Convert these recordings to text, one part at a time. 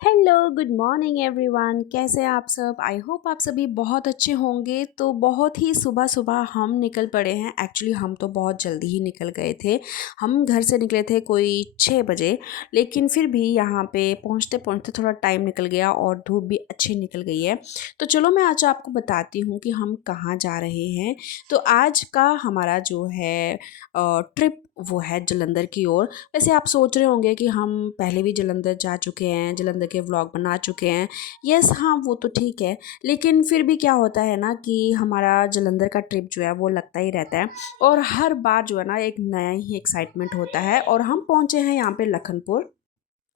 Hello, good morning everyone. कैसे हैं आप सब? आई होप आप सभी बहुत अच्छे होंगे। तो बहुत ही सुबह-सुबह हम निकल पड़े हैं। एक्चुअली हम तो बहुत जल्दी ही निकल गए थे। हम घर से निकले थे कोई 6 बजे, लेकिन फिर भी यहाँ पे पहुँचते-पहुँचते थोड़ा टाइम निकल गया और धूप भी अच्छी निकल गई है। तो चलो मैं आज आपको बताती हूँ कि हम कहाँ जा रहे हैं। तो आज का हमारा जो है ट्रिप वो है जालंधर की ओर। वैसे आप सोच रहे होंगे कि हम पहले भी जालंधर जा चुके हैं, जालंधर के व्लॉग बना चुके हैं। यस हाँ, वो तो ठीक है, लेकिन फिर भी क्या होता है ना कि हमारा जालंधर का ट्रिप जो है वो लगता ही रहता है और हर बार जो है ना एक नया ही एक्साइटमेंट होता है। और हम पहुँचे हैं यहाँ पे लखनपुर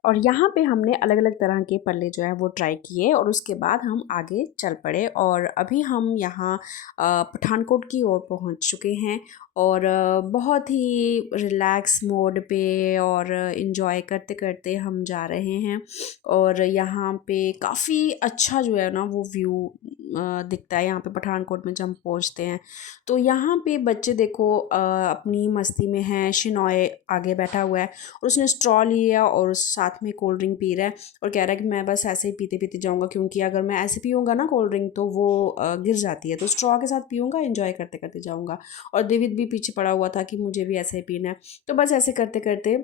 और यहाँ पे हमने अलग-अलग तरह के पल्ले जो है वो ट्राई किए और उसके बाद हम आगे चल पड़े और अभी हम यहाँ पठानकोट की ओर पहुँच चुके हैं और बहुत ही रिलैक्स मोड पे और इन्जॉय करते-करते हम जा रहे हैं। और यहाँ पे काफ़ी अच्छा जो है ना वो व्यू दिखता है यहाँ पे पठानकोट में जब हम पहुँचते हैं। तो यहाँ पे बच्चे देखो अपनी मस्ती में हैं, शिनॉय आगे बैठा हुआ है और उसने स्ट्रॉ लिया और साथ में कोल्ड ड्रिंक पी रहा है और कह रहा है कि मैं बस ऐसे ही पीते पीते जाऊँगा, क्योंकि अगर मैं ऐसे पीऊँगा ना कोल्ड ड्रिंक तो वो गिर जाती है, तो स्ट्रॉ के साथ पीऊँगा, एंजॉय करते करते जाऊँगा। और दिवित भी पीछे पड़ा हुआ था कि मुझे भी ऐसे ही पीना है। तो बस ऐसे करते करते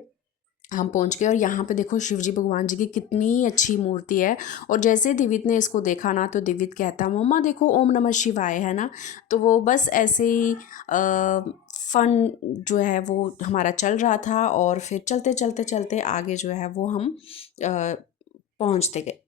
हम पहुंच गए और यहाँ पे देखो शिवजी भगवान जी की कितनी अच्छी मूर्ति है। और जैसे दिवित ने इसको देखा ना तो दिवित कहता मम्मा देखो ओम नमः शिवाय है ना। तो वो बस ऐसे ही फन जो है वो हमारा चल रहा था और फिर चलते चलते चलते आगे जो है वो हम पहुँचते गए।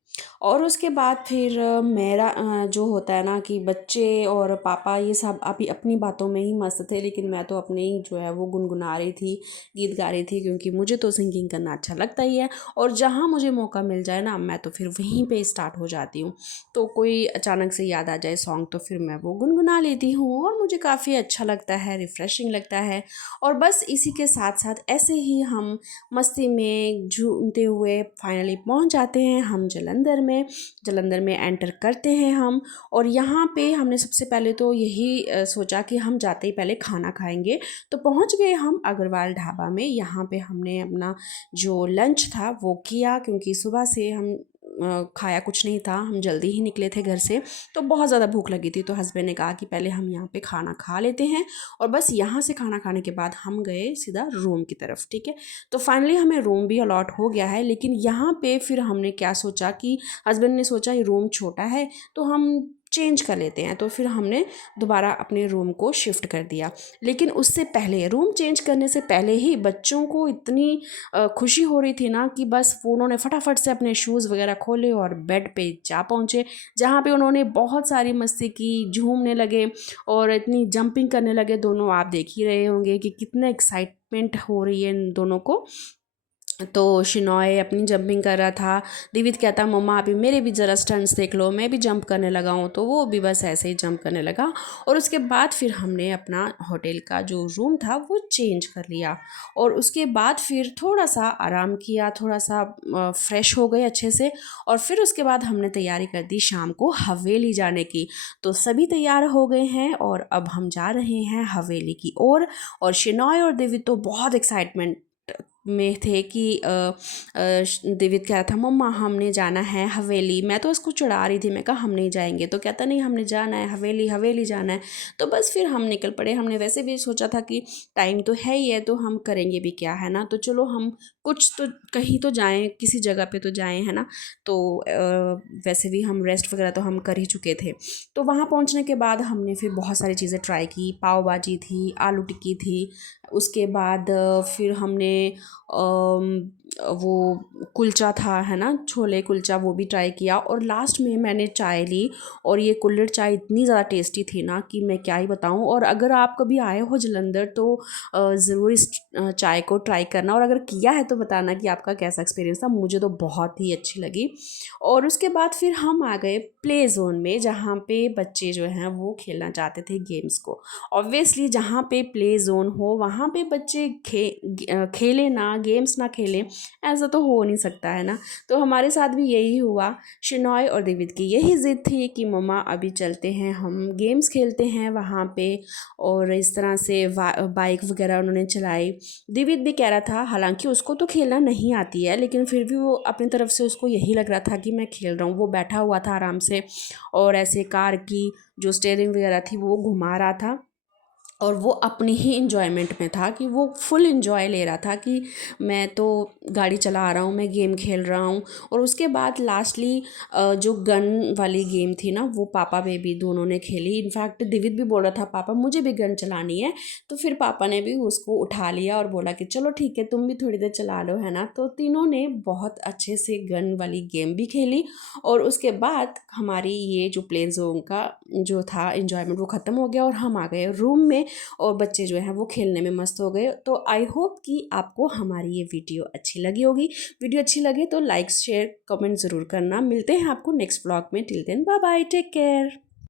और उसके बाद फिर मेरा जो होता है ना कि बच्चे और पापा ये सब अभी अपनी बातों में ही मस्त थे, लेकिन मैं तो अपने ही जो है वो गुनगुना रही थी, गीत गा रही थी, क्योंकि मुझे तो सिंगिंग करना अच्छा लगता ही है। और जहाँ मुझे मौका मिल जाए ना मैं तो फिर वहीं पे स्टार्ट हो जाती हूँ। तो कोई अचानक से याद आ जाए सॉन्ग तो फिर मैं वो गुनगुना लेती हूँ और मुझे काफ़ी अच्छा लगता है, रिफ़्रेशिंग लगता है। और बस इसी के साथ साथ ऐसे ही हम मस्ती में झूमते हुए फाइनली पहुंच जाते हैं हम जलंधर में एंटर करते हैं हम। और यहाँ पे हमने सबसे पहले तो यही सोचा कि हम जाते ही पहले खाना खाएंगे। तो पहुँच गए हम अग्रवाल ढाबा में। यहाँ पे हमने अपना जो लंच था वो किया, क्योंकि सुबह से हम खाया कुछ नहीं था, हम जल्दी ही निकले थे घर से, तो बहुत ज़्यादा भूख लगी थी। तो हस्बैंड ने कहा कि पहले हम यहाँ पे खाना खा लेते हैं और बस यहाँ से खाना खाने के बाद हम गए सीधा रूम की तरफ। ठीक है, तो फाइनली हमें रूम भी अलॉट हो गया है। लेकिन यहाँ पे फिर हमने क्या सोचा कि हस्बैंड ने सोचा ये रूम छोटा है तो हम चेंज कर लेते हैं, तो फिर हमने दोबारा अपने रूम को शिफ्ट कर दिया। लेकिन उससे पहले रूम चेंज करने से पहले ही बच्चों को इतनी खुशी हो रही थी ना कि बस वो उन्होंने फटाफट से अपने शूज़ वगैरह खोले और बेड पे जा पहुँचे, जहाँ पे उन्होंने बहुत सारी मस्ती की, झूमने लगे और इतनी जंपिंग करने लगे दोनों। आप देख ही रहे होंगे कि कितना एक्साइटमेंट हो रही है इन दोनों को। तो शिनॉय अपनी जंपिंग कर रहा था, दिवित कहता मम्मा अभी मेरे भी ज़रा स्टंट्स देख लो, मैं भी जंप करने लगा हूँ, तो वो भी बस ऐसे ही जंप करने लगा। और उसके बाद फिर हमने अपना होटल का जो रूम था वो चेंज कर लिया और उसके बाद फिर थोड़ा सा आराम किया, थोड़ा सा फ्रेश हो गए अच्छे से। और फिर उसके बाद हमने तैयारी कर दी शाम को हवेली जाने की। तो सभी तैयार हो गए हैं और अब हम जा रहे हैं हवेली की ओर। और शिनॉय और दिवित तो बहुत एक्साइटमेंट में थे कि दिवित कह रहा था मम्मा हमने जाना है हवेली। मैं तो उसको चिढ़ा रही थी, मैं कहा हम नहीं जाएंगे, तो कहता नहीं हमने जाना है हवेली, हवेली जाना है। तो बस फिर हम निकल पड़े। हमने वैसे भी सोचा था कि टाइम तो है ही है तो हम करेंगे भी क्या, है ना, तो चलो हम कुछ तो कहीं तो जाएं, किसी जगह पे तो जाएं, है ना। तो वैसे भी हम रेस्ट वगैरह तो हम कर ही चुके थे। तो वहाँ पहुँचने के बाद हमने फिर बहुत सारी चीज़ें ट्राई की, पाव भाजी थी, आलू टिक्की थी। उसके बाद फिर हमने वो कुलचा था, है ना, छोले कुलचा, वो भी ट्राई किया। और लास्ट में मैंने चाय ली और ये कुल्हड़ चाय इतनी ज़्यादा टेस्टी थी ना कि मैं क्या ही बताऊँ। और अगर आप कभी आए हो जलंधर तो ज़रूर इस चाय को ट्राई करना, और अगर किया है तो बताना कि आपका कैसा एक्सपीरियंस था। मुझे तो बहुत ही अच्छी लगी। और उसके बाद फिर हम आ गए प्ले जोन में, जहाँ पे बच्चे जो हैं वो खेलना चाहते थे गेम्स को। ऑब्वियसली जहाँ पे प्ले जोन हो वहाँ पे बच्चे खेले ना, गेम्स ना खेलें, ऐसा तो हो नहीं सकता है ना। तो हमारे साथ भी यही हुआ। शिनॉय और दिविद की यही ज़िद थी कि मम्मा अभी चलते हैं, हम गेम्स खेलते हैं वहाँ पे। और इस तरह से बाइक वगैरह उन्होंने चलाई। दिविद भी कह रहा था, हालांकि उसको तो खेलना नहीं आती है, लेकिन फिर भी वो अपनी तरफ से उसको यही लग रहा था कि मैं खेल रहा हूँ। वो बैठा हुआ था आराम से और ऐसे कार की जो स्टीयरिंग वगैरह थी वो घुमा रहा था, और वो अपनी ही इंजॉयमेंट में था कि वो फुल इंजॉय ले रहा था कि मैं तो गाड़ी चला रहा हूँ, मैं गेम खेल रहा हूँ। और उसके बाद लास्टली जो गन वाली गेम थी ना, वो पापा बेबी दोनों ने खेली। इनफैक्ट दिविद भी बोल रहा था, पापा मुझे भी गन चलानी है। तो फिर पापा ने भी उसको उठा लिया और बोला कि चलो ठीक है, तुम भी थोड़ी देर चला लो, है ना। तो तीनों ने बहुत अच्छे से गन वाली गेम भी खेली। और उसके बाद हमारी ये जो प्ले जोन का जो था इंजॉयमेंट वो ख़त्म हो गया और हम आ गए रूम में। और बच्चे जो हैं वो खेलने में मस्त हो गए। तो आई होप कि आपको हमारी ये वीडियो अच्छी लगी होगी। वीडियो अच्छी लगे तो लाइक शेयर कमेंट ज़रूर करना। मिलते हैं आपको नेक्स्ट ब्लॉग में। Till then bye bye, take care.